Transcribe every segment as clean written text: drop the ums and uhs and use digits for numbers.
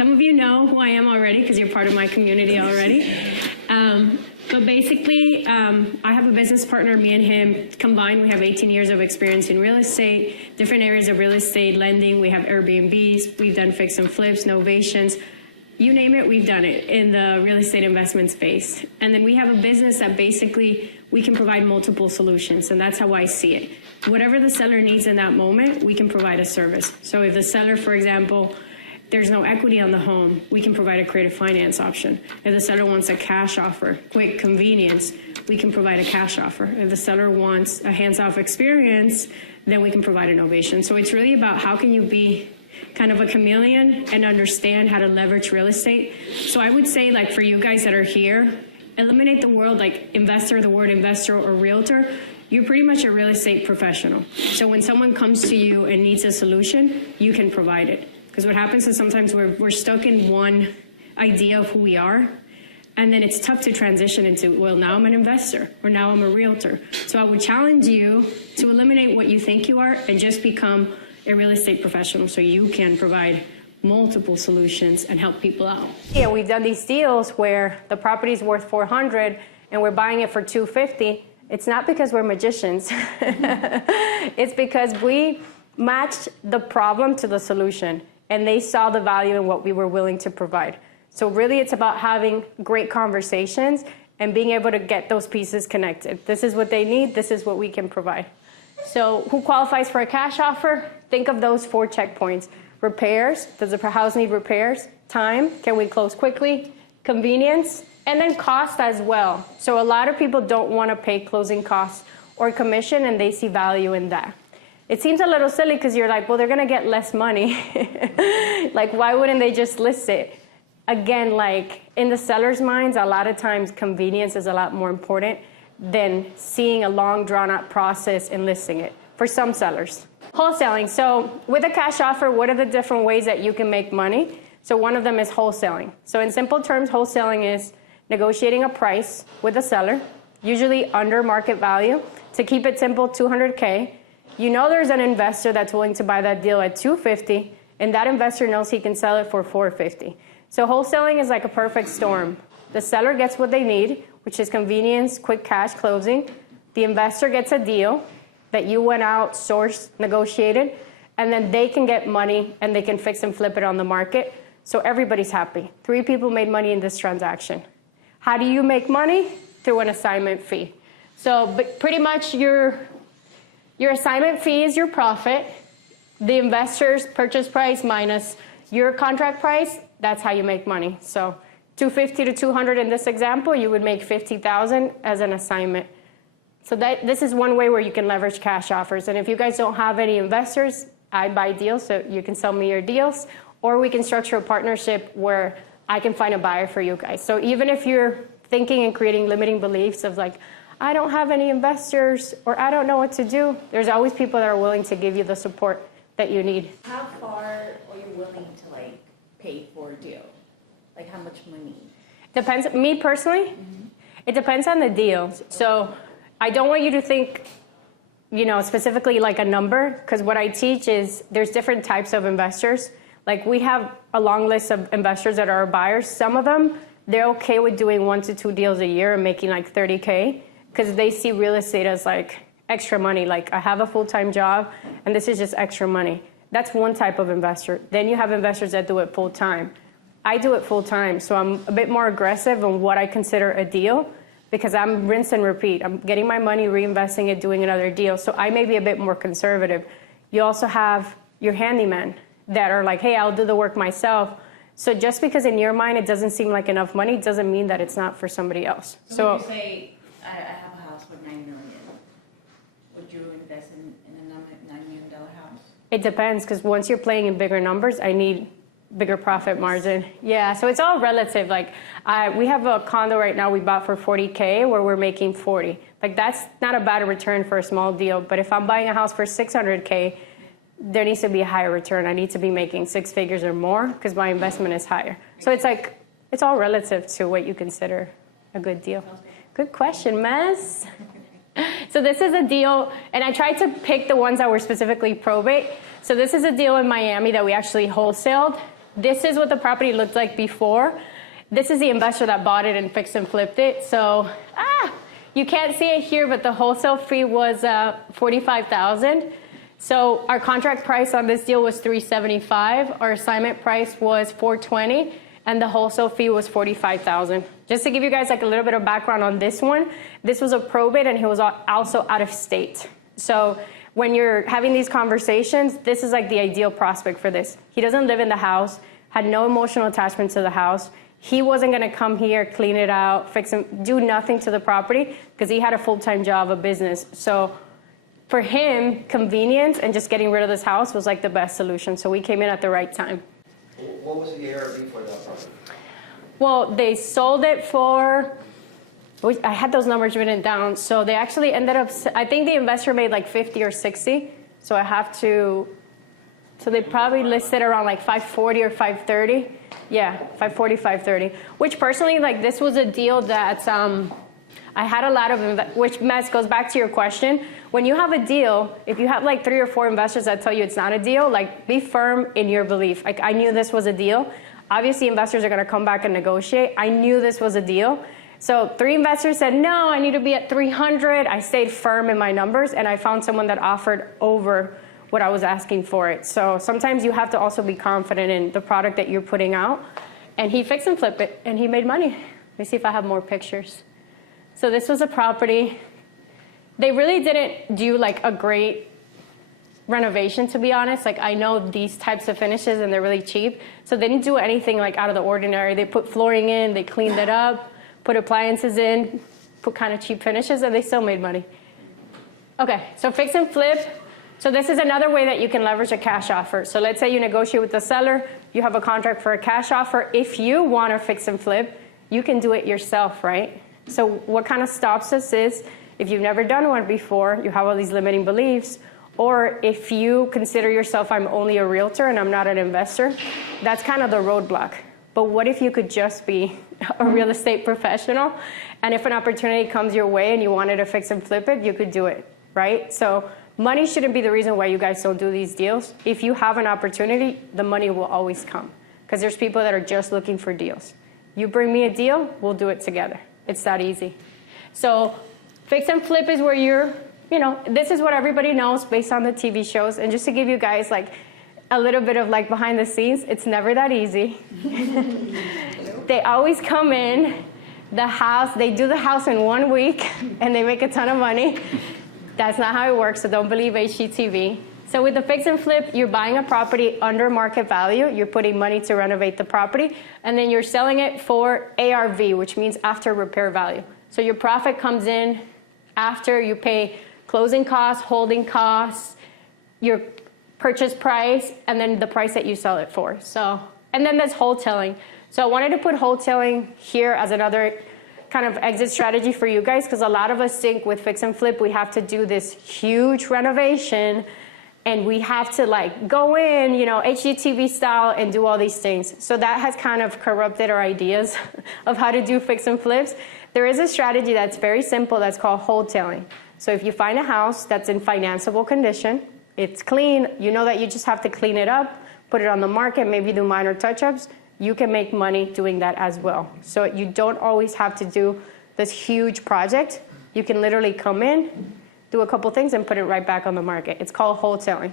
Some of you know who I am already because you're part of my community already. But basically, I have a business partner, me and him combined, we have 18 years of experience in real estate, different areas of real estate lending. We have Airbnbs, we've done fix and flips, novations, you name it, we've done it in the real estate investment space. And then we have a business that basically we can provide multiple solutions, and that's how I see it. Whatever the seller needs in that moment, we can provide a service. So if the seller, for example, there's no equity on the home, we can provide a creative finance option. If the seller wants a cash offer, quick convenience, we can provide a cash offer. If the seller wants a hands-off experience, then we can provide a novation. So it's really about how can you be kind of a chameleon and understand how to leverage real estate. So I would say, like, for you guys that are here, eliminate the word like investor, the word investor or realtor. You're pretty much a real estate professional. So when someone comes to you and needs a solution, you can provide it. Because what happens is sometimes we're stuck in one idea of who we are, and then it's tough to transition into, well, now I'm an investor, or now I'm a realtor. So I would challenge you to eliminate what you think you are and just become a real estate professional so you can provide multiple solutions and help people out. Yeah, we've done these deals where the property's worth 400 and we're buying it for 250. It's not because we're magicians. It's because we matched the problem to the solution, and they saw the value in what we were willing to provide. So really it's about having great conversations and being able to get those pieces connected. This is what they need, this is what we can provide. So who qualifies for a cash offer? Think of those 4 checkpoints. Repairs, does the house need repairs? Time, can we close quickly? Convenience, and then cost as well. So a lot of people don't want to pay closing costs or commission, and they see value in that. It seems a little silly because you're like, well, they're going to get less money. Like, why wouldn't they just list it? Again, like, in the seller's minds, a lot of times convenience is a lot more important than seeing a long, drawn-out process and listing it for some sellers. Wholesaling. So with a cash offer, what are the different ways that you can make money? So one of them is wholesaling. So in simple terms, wholesaling is negotiating a price with a seller, usually under market value. To keep it simple, $200K. You know there's an investor that's willing to buy that deal at $250, and that investor knows he can sell it for $450. So wholesaling is like a perfect storm. The seller gets what they need, which is convenience, quick cash closing. The investor gets a deal that you went out, sourced, negotiated, and then they can get money and they can fix and flip it on the market. So everybody's happy. 3 people made money in this transaction. How do you make money? Through an assignment fee. So but pretty much your assignment fee is your profit. The investor's purchase price minus your contract price, that's how you make money. So 250 to 200 in this example, you would make 50,000 as an assignment. So this is one way where you can leverage cash offers. And if you guys don't have any investors, I buy deals, so you can sell me your deals, or we can structure a partnership where I can find a buyer for you guys. So even if you're thinking and creating limiting beliefs of like, I don't have any investors, or I don't know what to do, there's always people that are willing to give you the support that you need. How far are you willing to like pay for a deal? Like how much money? Depends, me personally, it depends on the deal. So I don't want you to think, you know, specifically like a number, because what I teach is there's different types of investors. Like we have a long list of investors that are buyers. Some of them, they're okay with doing 1 to 2 deals a year and making like 30K. Because they see real estate as like extra money. Like I have a full-time job and this is just extra money. That's one type of investor. Then you have investors that do it full-time. I do it full-time, so I'm a bit more aggressive on what I consider a deal because I'm rinse and repeat. I'm getting my money, reinvesting it, doing another deal. So I may be a bit more conservative. You also have your handyman that are like, hey, I'll do the work myself. So just because in your mind it doesn't seem like enough money doesn't mean that it's not for somebody else. So when you say, I have a house for $9 million, would you invest in a $9 million house? It depends, because once you're playing in bigger numbers, I need bigger profit margin. Yeah, so it's all relative. Like we have a condo right now we bought for $40K where we're making 40. Like that's not a bad return for a small deal. But if I'm buying a house for $600K, there needs to be a higher return. I need to be making 6 figures or more because my investment is higher. So it's like, it's all relative to what you consider a good deal. Good question, Mez. So this is a deal, and I tried to pick the ones that were specifically probate. So this is a deal in Miami that we actually wholesaled. this is what the property looked like before. This is the investor that bought it and fixed and flipped it. So, you can't see it here, but the wholesale fee was $45,000. So our contract price on this deal was $375. Our assignment price was $420, and the wholesale fee was $45,000. Just to give you guys like a little bit of background on this one, this was a probate, and he was also out of state. So when you're having these conversations, this is like the ideal prospect for this. He doesn't live in the house, had no emotional attachment to the house. He wasn't going to come here, clean it out, fix it, do nothing to the property because he had a full-time job, a business. So for him, convenience and just getting rid of this house was like the best solution. So we came in at the right time. What was the ARV for that property? Well, they sold it for, I had those numbers written down. So they actually ended up, I think the investor made like 50 or 60. So I have to, so they probably listed around like 540 or 530. Yeah, 540, 530. Which personally, like this was a deal that I had a lot of, which goes back to your question. When you have a deal, if you have like 3 or 4 investors that tell you it's not a deal, like be firm in your belief. Like I knew this was a deal. Obviously investors are gonna come back and negotiate. I knew this was a deal. So 3 investors said, no, I need to be at 300. I stayed firm in my numbers, and I found someone that offered over what I was asking for it. So sometimes you have to also be confident in the product that you're putting out. And he fixed and flipped it, and he made money. Let me see if I have more pictures. So this was a property. They really didn't do like a great renovation, to be honest. Like I know these types of finishes and they're really cheap. So they didn't do anything like out of the ordinary. They put flooring in, they cleaned it up, put appliances in, put kind of cheap finishes, and they still made money. Okay, so fix and flip. So this is another way that you can leverage a cash offer. So let's say you negotiate with the seller, you have a contract for a cash offer. If you want to fix and flip, you can do it yourself, right? So what kind of stops us is if you've never done one before, you have all these limiting beliefs, or if you consider yourself, I'm only a realtor and I'm not an investor, that's kind of the roadblock. But what if you could just be a real estate professional, and if an opportunity comes your way and you wanted to fix and flip it, you could do it, right? So money shouldn't be the reason why you guys don't do these deals. If you have an opportunity, the money will always come, because there's people that are just looking for deals. You bring me a deal, we'll do it together. It's that easy. So fix and flip is where you're, this is what everybody knows based on the TV shows. And just to give you guys like a little bit of like behind the scenes, it's never that easy. They always come in, they do the house in 1 week and they make a ton of money. That's not how it works, so don't believe HGTV. So with the fix and flip, you're buying a property under market value, you're putting money to renovate the property, and then you're selling it for ARV, which means after repair value. So your profit comes in after you pay closing costs, holding costs, your purchase price, and then the price that you sell it for. So, and then there's wholesaling. So I wanted to put wholesaling here as another kind of exit strategy for you guys, because a lot of us think with fix and flip, we have to do this huge renovation and we have to like go in, HGTV style and do all these things. So that has kind of corrupted our ideas of how to do fix and flips. There is a strategy that's very simple that's called wholesaling. So if you find a house that's in financeable condition, it's clean, you know that you just have to clean it up, put it on the market, maybe do minor touch-ups, you can make money doing that as well. So you don't always have to do this huge project. You can literally come in, do a couple things, and put it right back on the market. It's called wholesaling.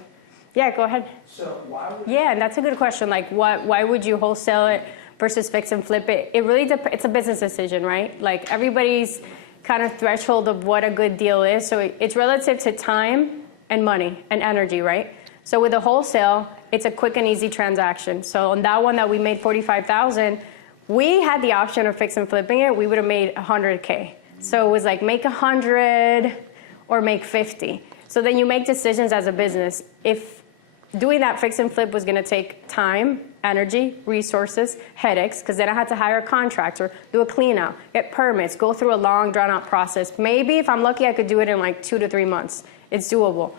Yeah, go ahead. So why would Yeah, and that's a good question. Like, why would you wholesale it versus fix and flip it? It really it's a business decision, right? Like everybody's kind of threshold of what a good deal is. So it's relative to time and money and energy, right? So with a wholesale, it's a quick and easy transaction. So on that one that we made $45,000, we had the option of fix and flipping it. We would have made $100K. So it was like make 100 or make 50. So then you make decisions as a business. If doing that fix and flip was going to take time, energy, resources, headaches, because then I had to hire a contractor, do a clean out, get permits, go through a long drawn out process. Maybe if I'm lucky, I could do it in like 2 to 3 months. It's doable.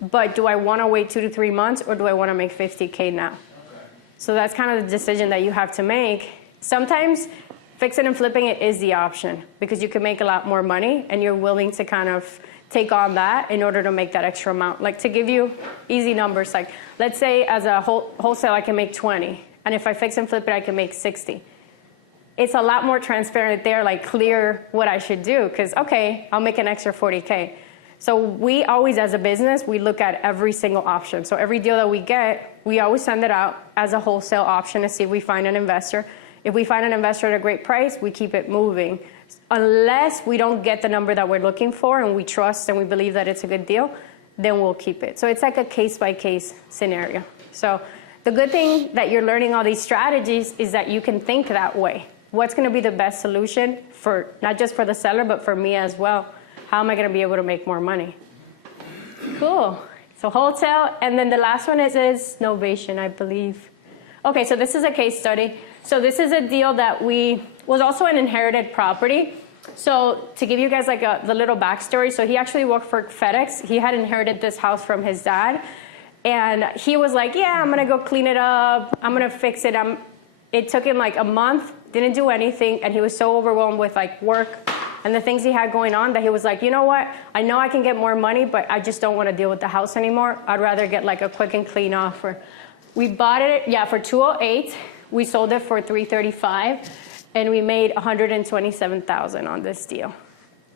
But do I want to wait 2 to 3 months, or do I want to make 50K now? Okay. So that's kind of the decision that you have to make. Sometimes fixing and flipping it is the option, because you can make a lot more money and you're willing to kind of take on that in order to make that extra amount. Like to give you easy numbers, like let's say as a wholesale I can make 20, and if I fix and flip it, I can make 60. It's a lot more transparent there, like clear what I should do, because, okay, I'll make an extra 40K. So we always, as a business, we look at every single option. So every deal that we get, we always send it out as a wholesale option to see if we find an investor. If we find an investor at a great price, we keep it moving. Unless we don't get the number that we're looking for and we trust and we believe that it's a good deal, then we'll keep it. So it's like a case-by-case scenario. So the good thing that you're learning all these strategies is that you can think that way. What's going to be the best solution for not just for the seller, but for me as well? How am I going to be able to make more money? Cool. So wholesale, and then the last one is novation, I believe. Okay, so this is a case study. So this is a deal that was also an inherited property. So to give you guys like the little backstory, so he actually worked for FedEx. He had inherited this house from his dad. And he was like, yeah, I'm going to go clean it up. I'm going to fix it. It took him like a month, didn't do anything. And he was so overwhelmed with like work and the things he had going on that he was like, you know what? I know I can get more money, but I just don't want to deal with the house anymore. I'd rather get like a quick and clean offer. We bought it, yeah, for $208. We sold it for $335, and we made $127,000 on this deal.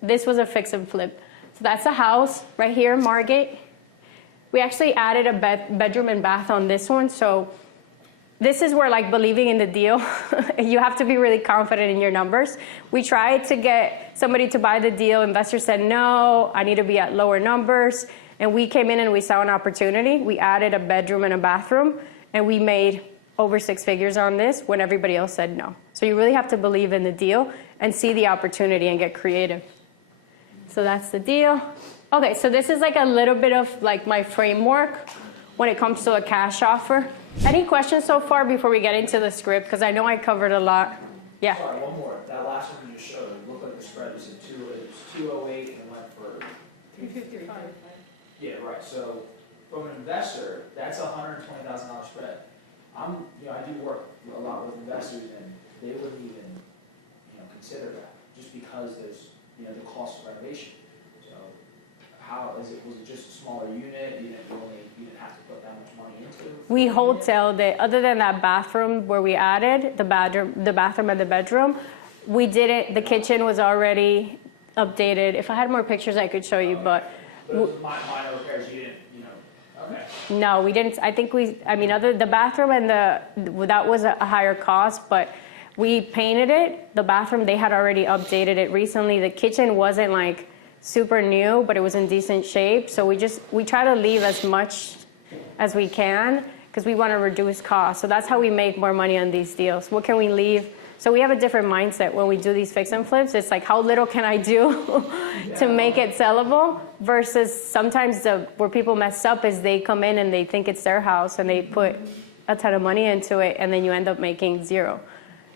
This was a fix and flip. So that's a house right here in Margate. We actually added a bedroom and bath on this one. So this is where like believing in the deal, you have to be really confident in your numbers. We tried to get somebody to buy the deal. Investors said, no, I need to be at lower numbers. And we came in and we saw an opportunity. We added a bedroom and a bathroom, and we made over 6 figures on this when everybody else said no. So you really have to believe in the deal and see the opportunity and get creative. So that's the deal. Okay, so this is like a little bit of like my framework when it comes to a cash offer. Any questions so far before we get into the script? Because I know I covered a lot. Yeah. Sorry, one more. That last one you just showed, it looked like the spread was at 208 and went for 355. Yeah, right. So from an investor, that's a $120,000 spread. I do work a lot with investors, and they wouldn't even, consider that just because there's, the cost of renovation. So how is it? Was it just a smaller unit? You didn't have to put that much money into it? We wholesaled it. Other than that bathroom where we added the bathroom and the bedroom, we did it. The kitchen was already updated. If I had more pictures, I could show you, but. Those minor repairs, you didn't, okay. No, we didn't. I think the bathroom and that was a higher cost, but we painted it. The bathroom, they had already updated it recently. The kitchen wasn't like super new, but it was in decent shape. So we try to leave as much as we can because we want to reduce costs. So that's how we make more money on these deals. What can we leave? So we have a different mindset when we do these fix and flips. It's like, how little can I do to make it sellable? Versus sometimes where people mess up is they come in and they think it's their house and they put a ton of money into it and then you end up making zero.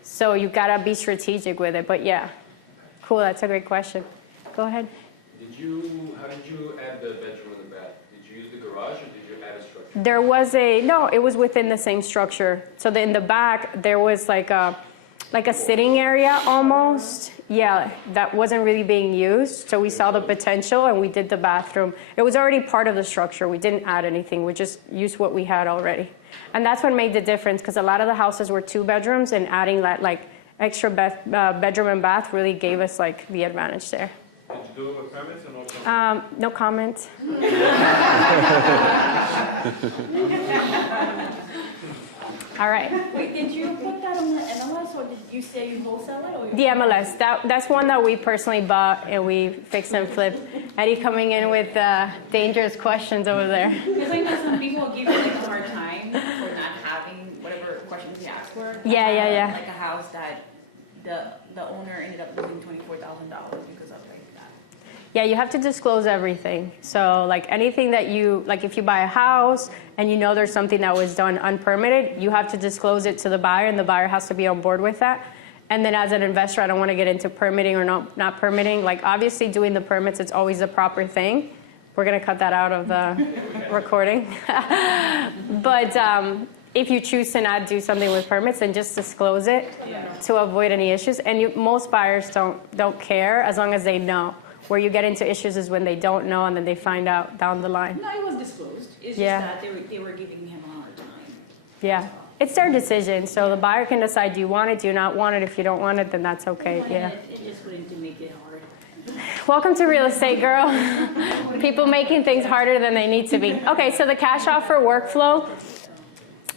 So you gotta be strategic with it. But yeah, cool, that's a great question. Go ahead. How did you add the bedroom and the bath? Did you use the garage or did you add a structure? There was no, it was within the same structure. So in the back, there was like a sitting area almost. Yeah, that wasn't really being used. So we saw the potential and we did the bathroom. It was already part of the structure. We didn't add anything. We just used what we had already. And that's what made the difference because a lot of the houses were 2 bedrooms and adding that like extra bedroom and bath really gave us like the advantage there. Did you do it with permits or no permits? No comment. All right. Wait, did you put that on the MLS or did you say you wholesale it? Or The MLS, that's one that we personally bought and we fixed and flipped. Eddie coming in with dangerous questions over there. Because I know some people give you like a hard time for not having whatever questions you ask for. Yeah. Like a house that the owner ended up losing $24,000 because of like that. Yeah, you have to disclose everything. So like anything that if you buy a house and you know there's something that was done unpermitted, you have to disclose it to the buyer and the buyer has to be on board with that. And then as an investor, I don't want to get into permitting or not permitting. Like obviously doing the permits, it's always the proper thing. We're going to cut that out of the recording. But if you choose to not do something with permits, then just disclose it to avoid any issues. And most buyers don't care as long as they know. Where you get into issues is when they don't know and then they find out down the line. No, it was disclosed. It's Yeah. just that they were giving him a hard time. Yeah. it's their decision. So the buyer can decide, do you want it, do you not want it? If you don't want it, then that's okay, yeah. It's just going to make it hard. Welcome to real estate, girl. People making things harder than they need to be. Okay, so the cash offer workflow.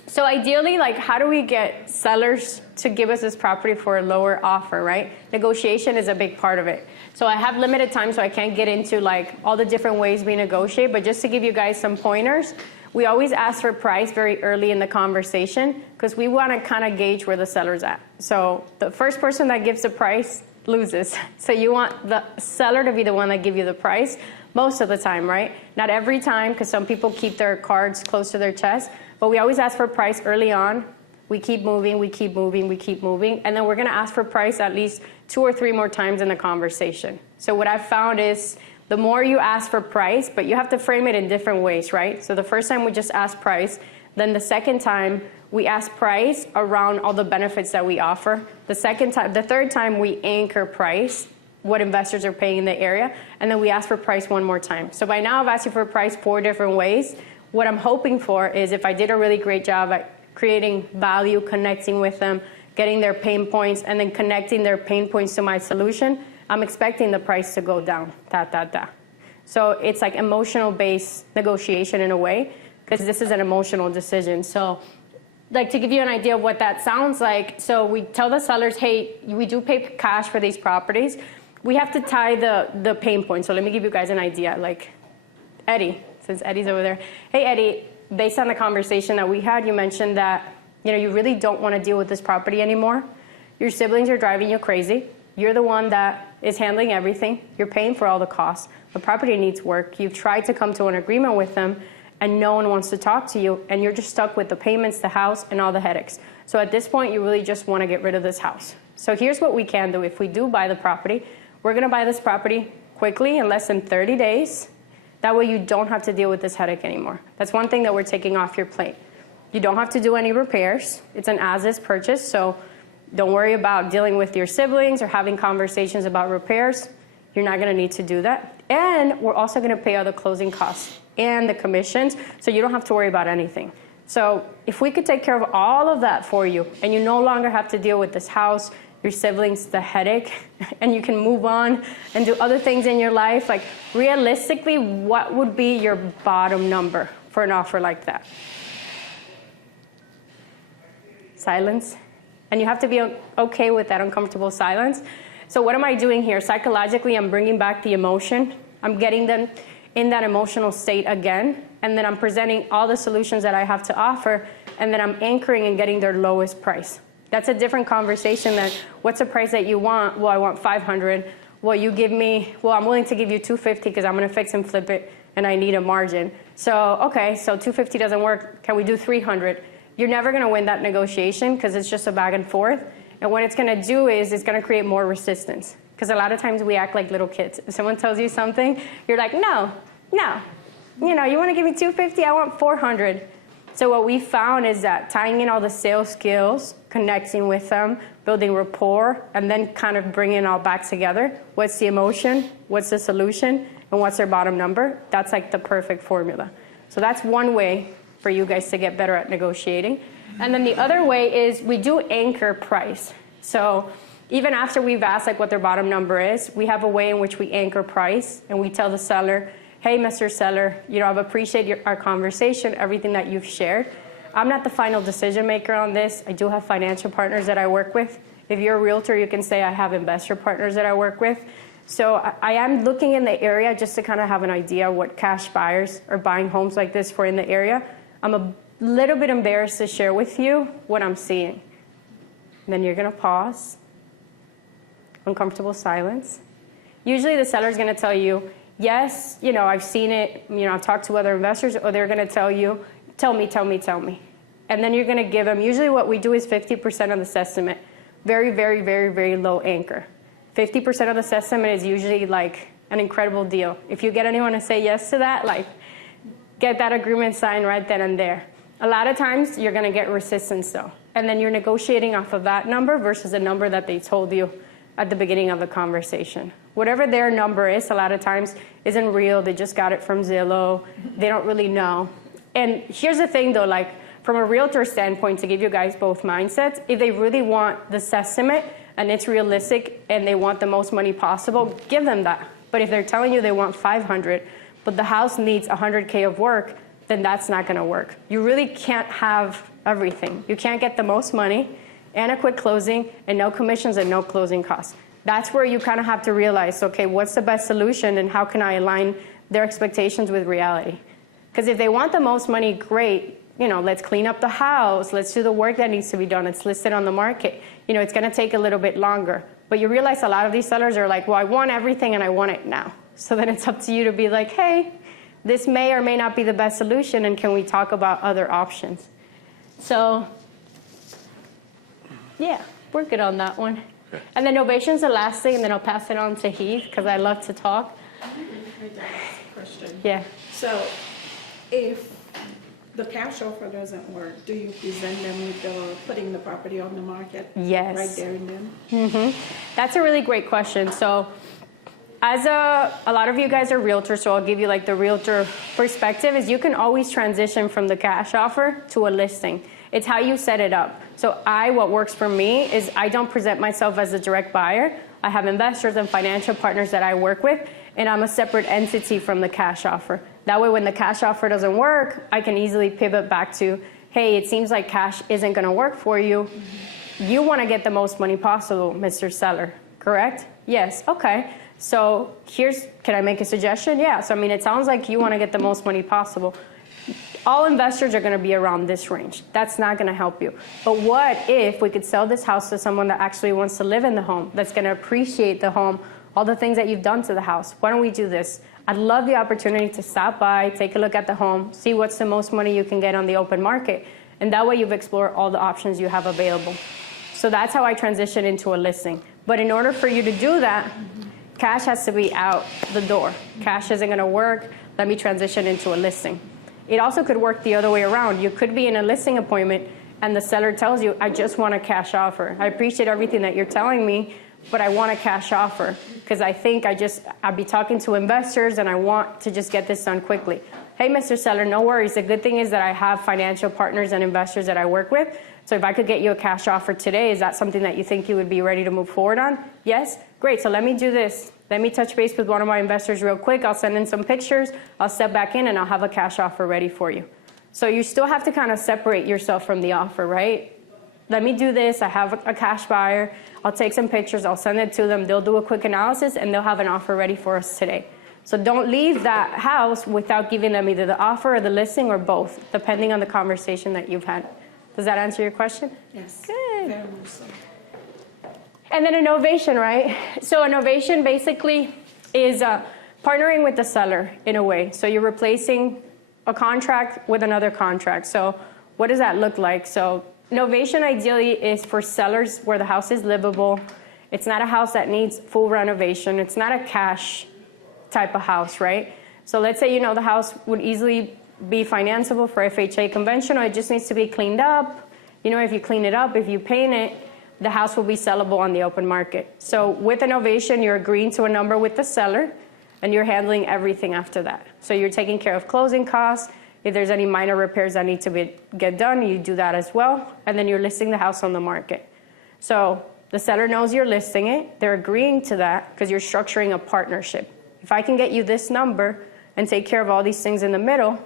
So ideally, like, how do we get sellers to give us this property for a lower offer, right? Negotiation is a big part of it. So I have limited time, so I can't get into like all the different ways we negotiate, but just to give you guys some pointers, we always ask for price very early in the conversation because we want to kind of gauge where the seller's at. So the first person that gives the price loses. So you want the seller to be the one that give you the price most of the time, right? Not every time, because some people keep their cards close to their chest, but we always ask for price early on. We keep moving, we keep moving, we keep moving, and then we're gonna ask for price at least 2 or 3 more times in the conversation. So what I've found is the more you ask for price, but you have to frame it in different ways, right? So the first time we just ask price, then the second time we ask price around all the benefits that we offer. The third time we anchor price, what investors are paying in the area, and then we ask for price 1 more time. So by now I've asked you for price 4 different ways. What I'm hoping for is if I did a really great job at creating value, connecting with them, getting their pain points, and then connecting their pain points to my solution, I'm expecting the price to go down, So it's like emotional-based negotiation in a way, because this is an emotional decision. So like to give you an idea of what that sounds like, so we tell the sellers, hey, we do pay cash for these properties. We have to tie the pain point. So let me give you guys an idea. Like Eddie, since Eddie's over there. Hey, Eddie, based on the conversation that we had, you mentioned that you really don't want to deal with this property anymore. Your siblings are driving you crazy. You're the one that is handling everything. You're paying for all the costs. The property needs work. You've tried to come to an agreement with them, and no one wants to talk to you, and you're just stuck with the payments, the house, and all the headaches. So at this point, you really just want to get rid of this house. So here's what we can do. If we do buy the property, we're going to buy this property quickly in less than 30 days. That way you don't have to deal with this headache anymore. That's one thing that we're taking off your plate. You don't have to do any repairs. It's an as-is purchase, so don't worry about dealing with your siblings or having conversations about repairs. You're not going to need to do that. And we're also going to pay all the closing costs and the commissions, so you don't have to worry about anything. So if we could take care of all of that for you, and you no longer have to deal with this house, your siblings, the headache, and you can move on and do other things in your life, like realistically, what would be your bottom number for an offer like that? Silence. And you have to be okay with that uncomfortable silence. So what am I doing here? Psychologically, I'm bringing back the emotion. I'm getting them in that emotional state again, and then I'm presenting all the solutions that I have to offer, and then I'm anchoring and getting their lowest price. That's a different conversation than, what's the price that you want? Well, I want $500. Well, you give me, well, I'm willing to give you $250 because I'm going to fix and flip it, and I need a margin. So, okay, so $250 doesn't work. Can we do $300? You're never going to win that negotiation because it's just a back and forth. And what it's going to do is it's going to create more resistance. Because a lot of times we act like little kids. If someone tells you something, you're like, no. You want to give me $250? I want $400. So what we found is that tying in all the sales skills, connecting with them, building rapport, and then kind of bringing it all back together. What's the emotion? What's the solution? And what's their bottom number? That's like the perfect formula. So that's one way for you guys to get better at negotiating. And then the other way is we do anchor price. So even after we've asked like what their bottom number is, we have a way in which we anchor price, and we tell the seller, hey, Mr. Seller, I've appreciated our conversation, everything that you've shared. I'm not the final decision maker on this. I do have financial partners that I work with. If you're a realtor, you can say I have investor partners that I work with. So I am looking in the area just to kind of have an idea what cash buyers are buying homes like this for in the area. I'm a little bit embarrassed to share with you what I'm seeing. And then you're going to pause. Uncomfortable silence. Usually the seller's going to tell you, yes, I've seen it, I've talked to other investors, or they're going to tell you, tell me. And then you're going to give them, usually what we do is 50% of the estimate. Very, very, very, very low anchor. 50% of the estimate is usually like an incredible deal. If you get anyone to say yes to that, like, get that agreement signed right then and there. A lot of times you're going to get resistance though. And then you're negotiating off of that number versus the number that they told you at the beginning of the conversation. Whatever their number is, a lot of times isn't real. They just got it from Zillow. They don't really know. And here's the thing though, like from a realtor standpoint, to give you guys both mindsets, if they really want this estimate and it's realistic and they want the most money possible, give them that. But if they're telling you they want 500, but the house needs 100K of work, then that's not gonna work. You really can't have everything. You can't get the most money and a quick closing and no commissions and no closing costs. That's where you kind of have to realize, okay, what's the best solution and how can I align their expectations with reality? Because if they want the most money, great, let's clean up the house, let's do the work that needs to be done, it's listed on the market. It's gonna take a little bit longer. But you realize a lot of these sellers are like, well, I want everything and I want it now. So then it's up to you to be like, hey, this may or may not be the best solution, and can we talk about other options? So, yeah, we're good on that one. Okay. And then novation's the last thing, and then I'll pass it on to Heath, because I love to talk. Question. Yeah. So, if the cash offer doesn't work, do you present them with putting the property on the market? Yes. Right there and then? Mm-hmm. That's a really great question. So, as a lot of you guys are realtors, so I'll give you like the realtor perspective, is you can always transition from the cash offer to a listing. It's how you set it up. So what works for me is I don't present myself as a direct buyer. I have investors and financial partners that I work with, and I'm a separate entity from the cash offer. That way when the cash offer doesn't work, I can easily pivot back to, hey, it seems like cash isn't gonna work for you. You wanna get the most money possible, Mr. Seller, correct? Yes, okay. So can I make a suggestion? Yeah, so it sounds like you want to get the most money possible. All investors are going to be around this range. That's not going to help you. But what if we could sell this house to someone that actually wants to live in the home, that's going to appreciate the home, all the things that you've done to the house? Why don't we do this? I'd love the opportunity to stop by, take a look at the home, see what's the most money you can get on the open market. And that way you've explored all the options you have available. So that's how I transition into a listing. But in order for you to do that, cash has to be out the door. Cash isn't gonna work. Let me transition into a listing. It also could work the other way around. You could be in a listing appointment and the seller tells you, I just want a cash offer. I appreciate everything that you're telling me, but I want a cash offer because I think I'll be talking to investors and I want to just get this done quickly. Hey, Mr. Seller, no worries. The good thing is that I have financial partners and investors that I work with. So if I could get you a cash offer today, is that something that you think you would be ready to move forward on? Yes? Great, so let me do this. Let me touch base with one of my investors real quick. I'll send in some pictures. I'll step back in and I'll have a cash offer ready for you. So you still have to kind of separate yourself from the offer, right? Let me do this. I have a cash buyer. I'll take some pictures. I'll send it to them. They'll do a quick analysis and they'll have an offer ready for us today. So don't leave that house without giving them either the offer or the listing or both, depending on the conversation that you've had. Does that answer your question? Yes. Good. Very much so. And then a novation, right? So a novation basically is partnering with the seller in a way. So you're replacing a contract with another contract. So what does that look like? So novation ideally is for sellers where the house is livable. It's not a house that needs full renovation. It's not a cash type of house, right? So let's say, the house would easily be financeable for FHA conventional. It just needs to be cleaned up. If you clean it up, if you paint it, the house will be sellable on the open market. So with a novation, you're agreeing to a number with the seller and you're handling everything after that. So you're taking care of closing costs. If there's any minor repairs that need to get done, you do that as well. And then you're listing the house on the market. So the seller knows you're listing it. They're agreeing to that because you're structuring a partnership. If I can get you this number and take care of all these things in the middle,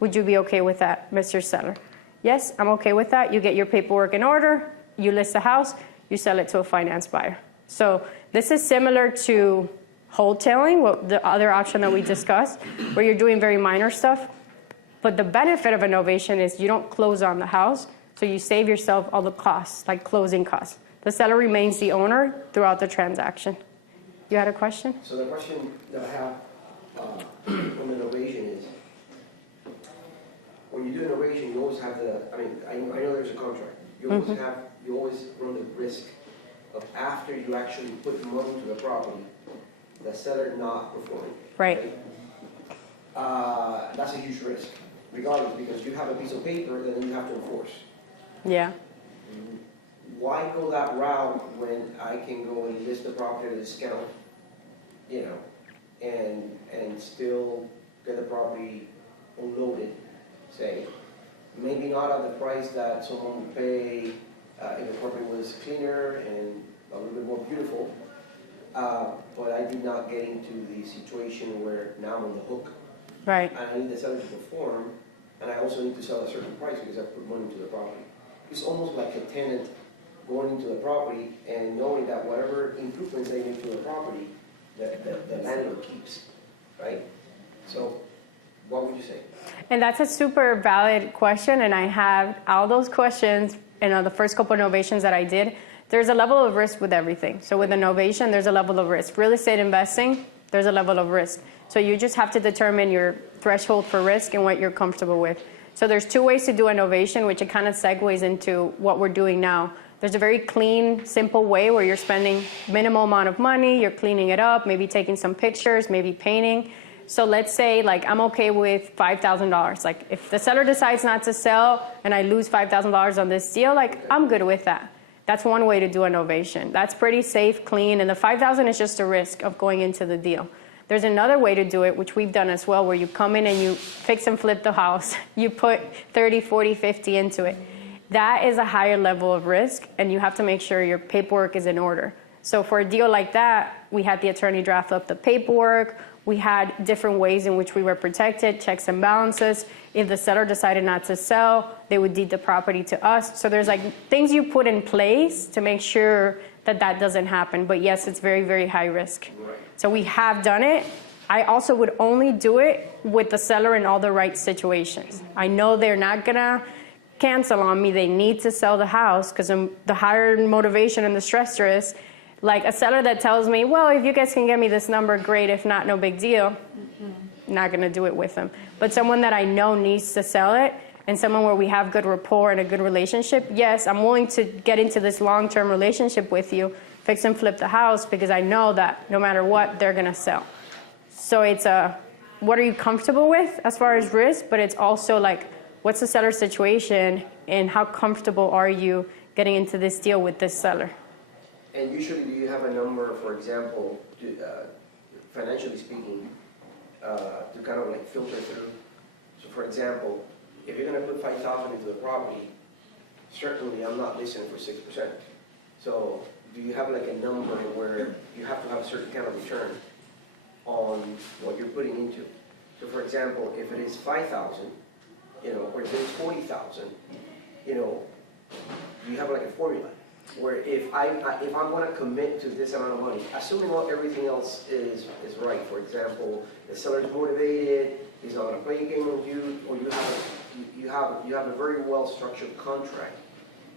would you be okay with that, Mr. Seller? Yes, I'm okay with that. You get your paperwork in order. You list the house, you sell it to a finance buyer. So this is similar to wholesaling, the other option that we discussed, where you're doing very minor stuff. But the benefit of a novation is you don't close on the house, so you save yourself all the costs, like closing costs. The seller remains the owner throughout the transaction. You had a question? So the question that I have on the novation is, when you do a novation, you always have I know there's a contract. You always run the risk of after you actually put the money to the property, the seller not performing. Right. That's a huge risk, regardless, because you have a piece of paper that you have to enforce. Yeah. Why go that route when I can go and list the property at a discount, and still get the property unloaded, say, maybe not at the price that someone would pay if the property was cleaner and a little bit more beautiful. But I did not get into the situation where now I'm on the hook. Right. And I need the seller to perform, and I also need to sell a certain price because I put money into the property. It's almost like a tenant going into the property and knowing that whatever improvements they make to the property, that the landlord keeps, right? So, what would you say? And that's a super valid question, and I have all those questions in the first couple of novations that I did. There's a level of risk with everything. So with a novation, there's a level of risk. Real estate investing, there's a level of risk. So you just have to determine your threshold for risk and what you're comfortable with. So there's two ways to do a novation, which it kind of segues into what we're doing now. There's a very clean, simple way where you're spending minimal amount of money, you're cleaning it up, maybe taking some pictures, maybe painting. So let's say like I'm okay with $5,000. Like if the seller decides not to sell and I lose $5,000 on this deal, like I'm good with that. That's one way to do a novation. That's pretty safe, clean, and the $5,000 is just a risk of going into the deal. There's another way to do it, which we've done as well, where you come in and you fix and flip the house. You put 30, 40, 50 into it. That is a higher level of risk, and you have to make sure your paperwork is in order. So for a deal like that, we had the attorney draft up the paperwork. We had different ways in which we were protected, checks and balances. If the seller decided not to sell, they would deed the property to us. So there's like things you put in place to make sure that that doesn't happen. But yes, it's very, very high risk. Right. So we have done it. I also would only do it with the seller in all the right situations. I know they're not gonna cancel on me. They need to sell the house because the higher motivation and the stressor is, like a seller that tells me, well, if you guys can get me this number, great. If not, no big deal. Not going to do it with them. But someone that I know needs to sell it, and someone where we have good rapport and a good relationship, yes, I'm willing to get into this long-term relationship with you, fix and flip the house, because I know that no matter what, they're going to sell. So it's what are you comfortable with as far as risk, but it's also like, what's the seller situation and how comfortable are you getting into this deal with this seller? And usually, do you have a number, for example, financially speaking, to kind of like filter through? So for example, if you're gonna put $5,000 into the property, certainly I'm not listening for 6%. So do you have like a number where you have to have a certain kind of return on what you're putting into? So for example, if it is 5,000, or if it's 40,000, do you have like a formula? Where if I'm going to commit to this amount of money, assuming everything else is right, for example, the seller's motivated, he's not going to play a game with you, or you have a very well structured contract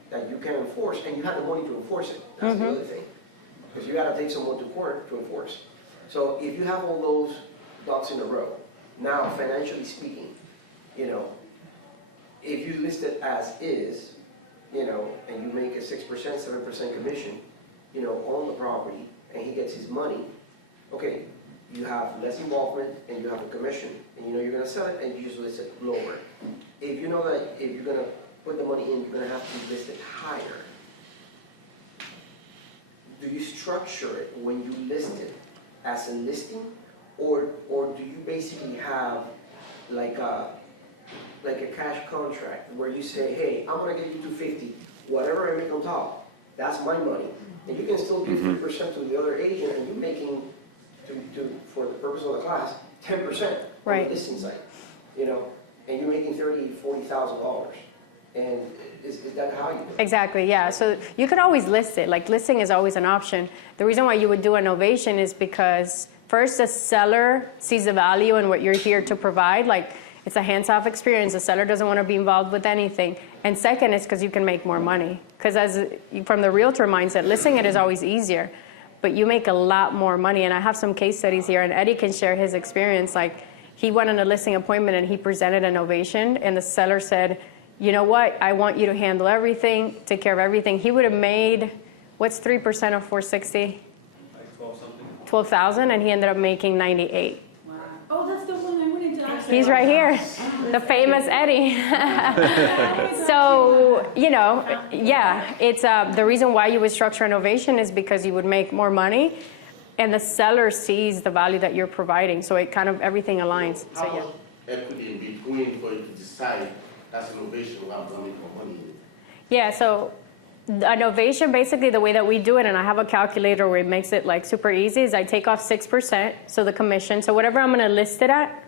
that you can enforce, and you have the money to enforce it. That's the other thing, because you got to take someone to court to enforce. So if you have all those dots in a row, now financially speaking, if you list it as is, and you make a 6%, 7% commission, on the property, and he gets his money, okay, you have less involvement, and you have a commission, and you're going to sell it, and you just list it lower. If you know that if you're going to put the money in, you're going to have to list it higher. Do you structure it when you list it as a listing, or do you basically have like a cash contract where you say, hey, I'm going to give you $250, whatever I make on top, that's my money. And you can still give 3% to the other agent, and you're making, for the purpose of the class, 10% on the listing side, and you're making $30,000, $40,000. And is that how you do it? Exactly, yeah. So you could always list it. Like listing is always an option. The reason why you would do a novation is because first the seller sees the value in what you're here to provide. Like it's a hands-off experience. The seller doesn't want to be involved with anything. And second is because you can make more money. Because from the realtor mindset, listing it is always easier, but you make a lot more money. And I have some case studies here, and Eddie can share his experience. Like he went on a listing appointment and he presented a novation, and the seller said, you know what, I want you to handle everything, take care of everything. He would have made, what's 3% of 460? Like 12 something? 12,000, and he ended up making 98. Wow. Oh, that's the one I wanted to ask. He's right here, the famous Eddie. So, yeah, it's the reason why you would structure an novation is because you would make more money, and the seller sees the value that you're providing. So it kind of, everything aligns. So, yeah. How much equity in between for you to decide That's innovation without bringing more money in. Yeah, so a novation, basically the way that we do it, and I have a calculator where it makes it like super easy, is I take off 6%, so the commission. So whatever I'm gonna list it at,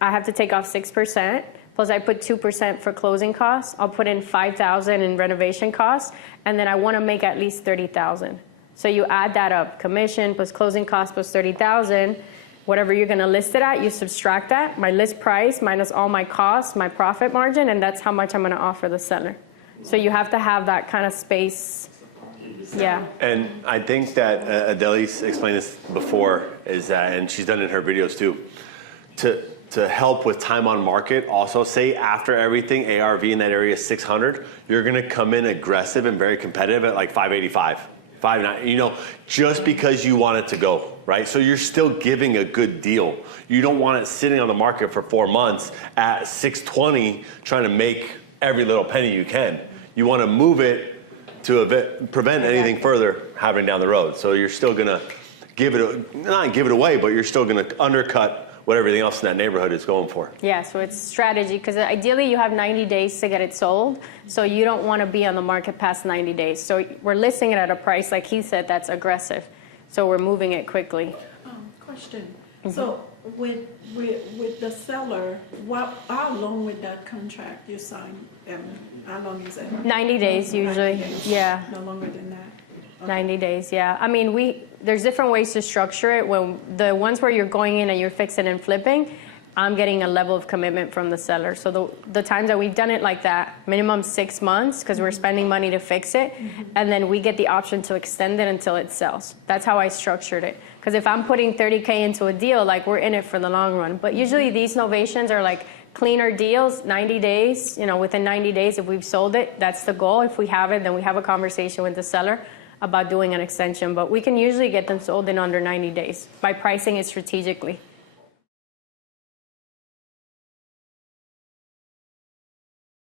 I have to take off 6%, plus I put 2% for closing costs. I'll put in $5,000 in renovation costs, and then I wanna make at least $30,000. So you add that up, commission plus closing costs plus $30,000, whatever you're gonna list it at, you subtract that, my list price minus all my costs, my profit margin, and that's how much I'm gonna offer the seller. So you have to have that kind of space, yeah. And I think that Adeli's explained this before, is that, and she's done it in her videos too, to help with time on market, also say after everything, ARV in that area is 600, you're gonna come in aggressive and very competitive at like 585, 590, you know, just because you want it to go, right? So you're still giving a good deal. You don't want it sitting on the market for 4 months at 620, trying to make every little penny you can. You want to move it to prevent anything further happening down the road. So you're still going to not give it away, but you're still going to undercut what everything else in that neighborhood is going for. Yeah, so it's strategy, because ideally you have 90 days to get it sold, so you don't want to be on the market past 90 days. So we're listing it at a price, like he said, that's aggressive. So we're moving it quickly. Question. So with the seller, how long with that contract you sign them? How long is it? 90 days usually, 90 days. yeah. No longer than that? Okay. 90 days, yeah. I mean, there's different ways to structure it. When the ones where you're going in and you're fixing and flipping, I'm getting a level of commitment from the seller. So the times that we've done it like that, minimum 6 months, because we're spending money to fix it, and then we get the option to extend it until it sells. That's how I structured it. Because if I'm putting 30K into a deal, like, we're in it for the long run. But usually these novations are like cleaner deals, 90 days, you know, within 90 days if we've sold it, that's the goal. If we haven't, then we have a conversation with the seller about doing an extension. But we can usually get them sold in under 90 days by pricing it strategically.